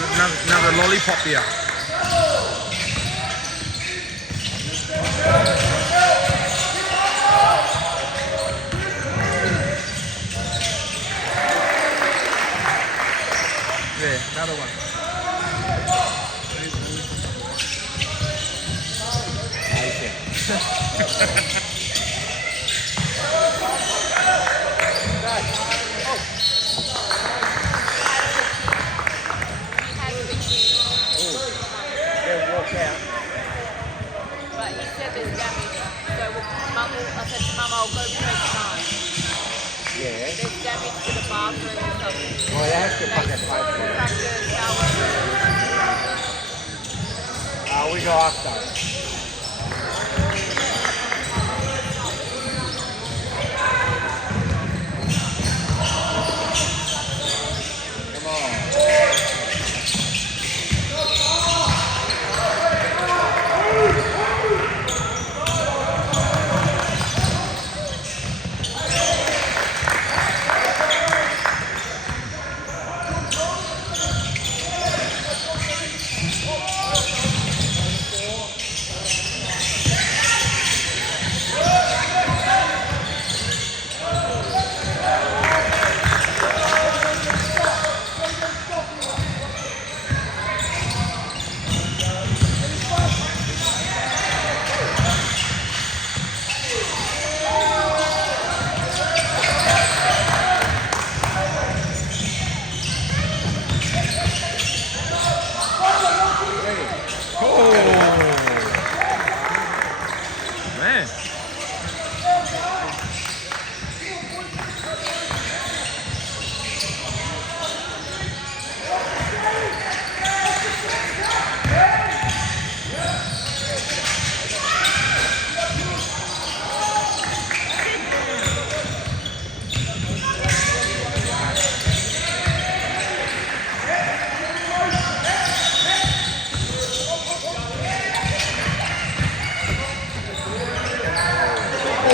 another lollipop here. There, another one. But he said there's damage, so I said to Mum, I'll go press 9. Yeah. There's damage to the bathroom or something. Oh, that's the fucking place. Crack the shower. We go after. Man.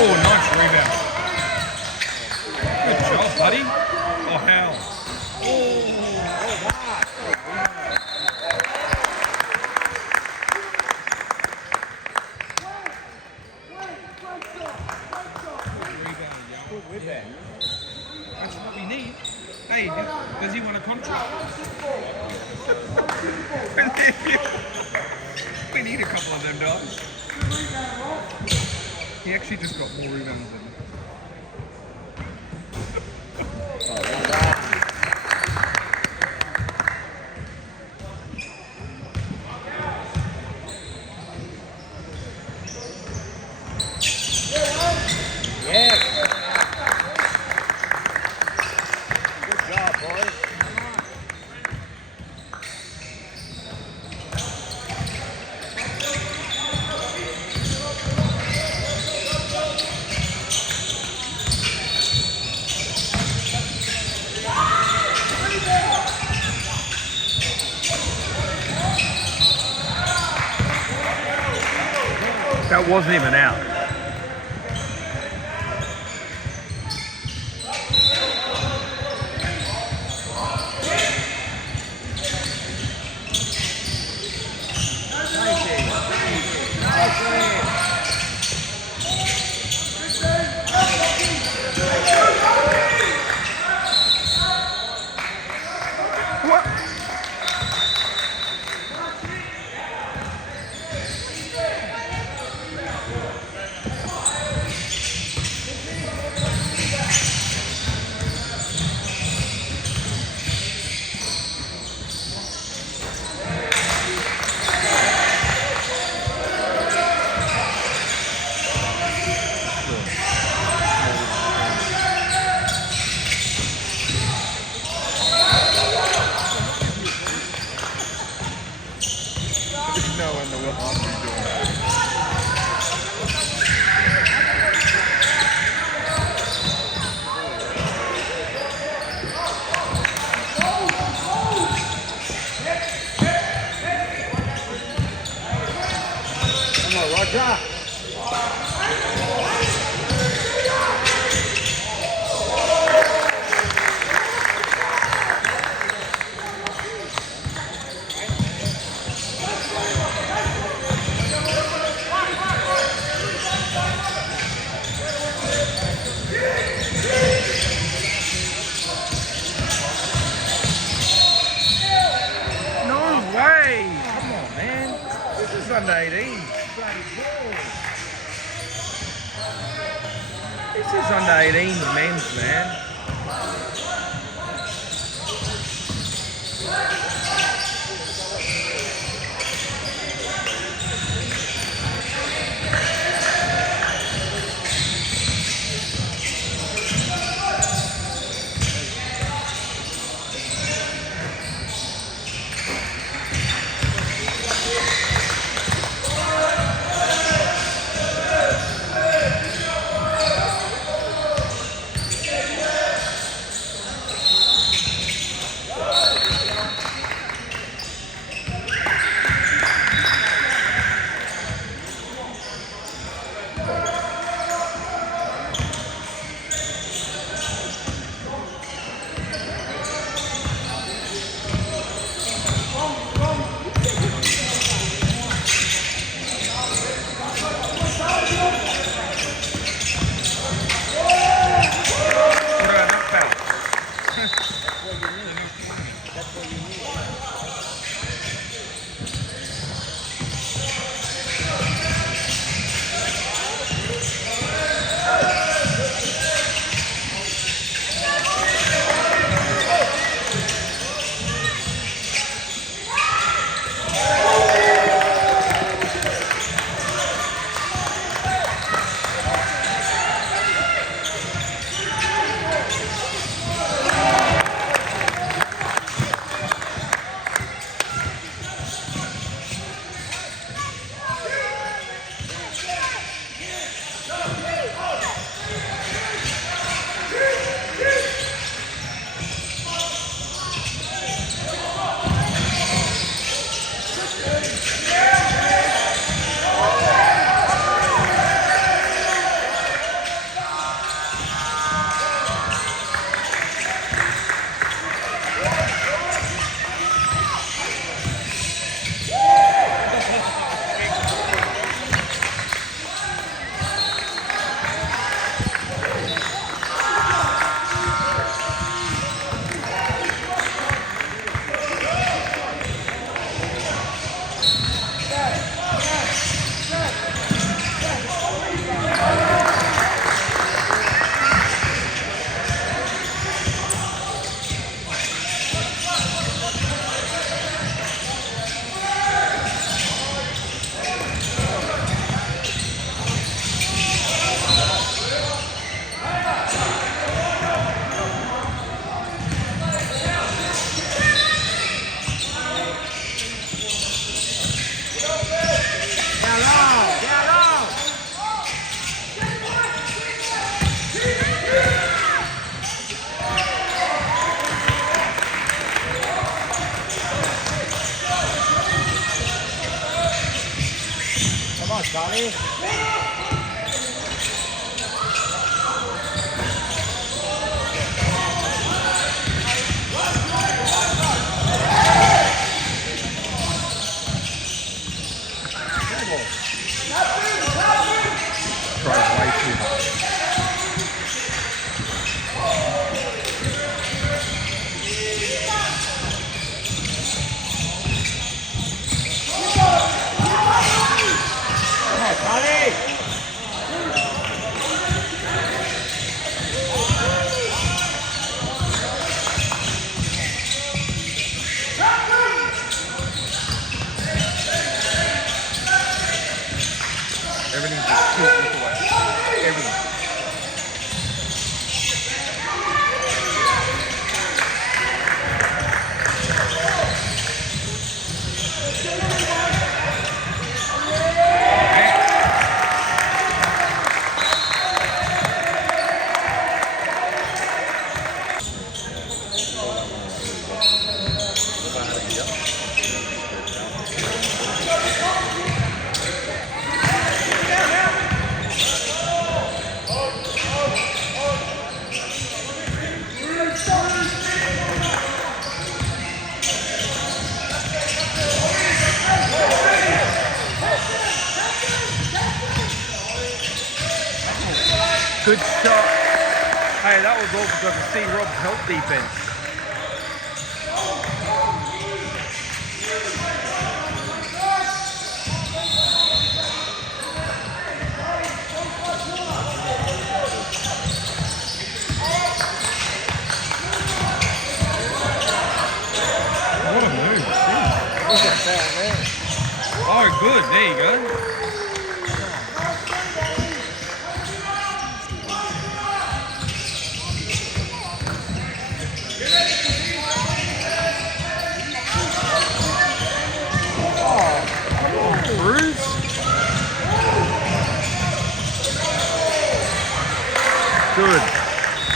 Oh, nice rebound. Good job, buddy. Oh, hell. That's what we need. Hey, does he want a contract? We need a couple of them dogs. He actually just got more rebounds than me. Good job, boys. That wasn't even out. What? under 18. This is under 18 men's, man. Come on, Charlie. Tries way too hard. Come on, Charlie. Everything's just too away. Everything. Good shot. Hey, that was all because of C. Rob's help defense. good. There you go. Bruce. Good.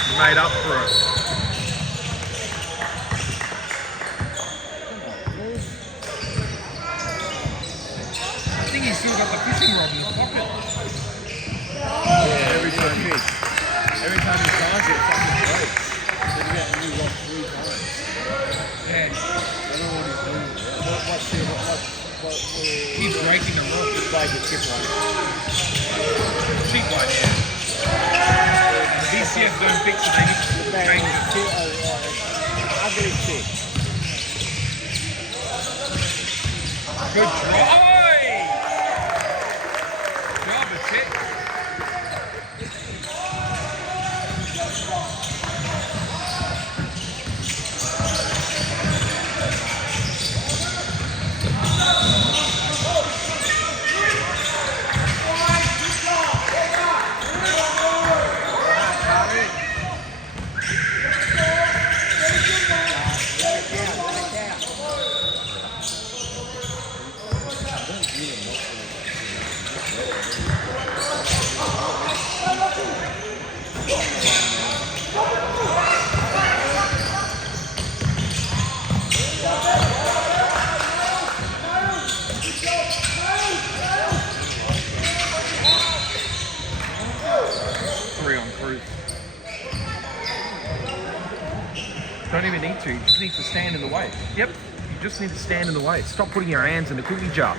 You made up for it. I think he's still got the fishing rod in his pocket. Yeah, every time he finds it, something breaks. Then you get a new rod 3 times. Yeah. I don't know what he's doing. What Keeps breaking the rod. it's like a chip one. Cheap one, yeah. DCF don't fix it, they need to change it. Ugly chip. Good try. Job, that's it. Don't even need to. You just need to stand in the way. Yep. You just need to stand in the way. Stop putting your hands in the cookie jar.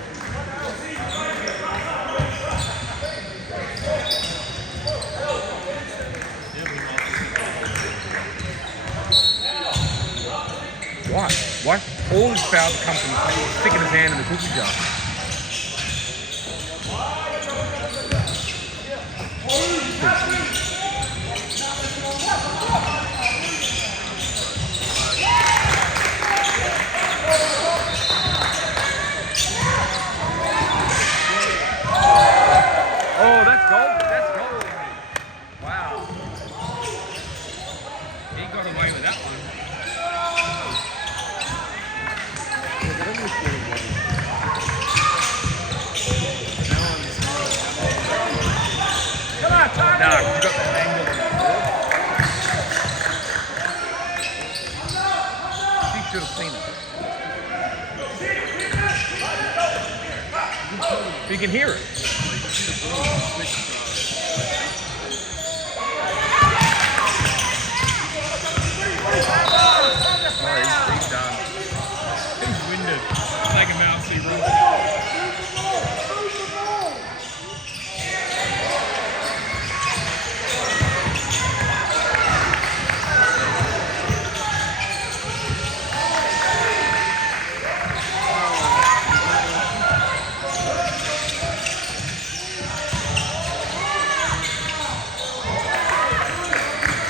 Why? Why? All his fouls come from sticking his hand in the cookie jar. Oh, that's gold. That's gold. Wow. He got away with that one. No, you got that angle. She should have seen it. You can hear it. Oh, he's done. He's winded. Take him out, see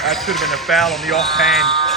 That should have been a foul on the offhand.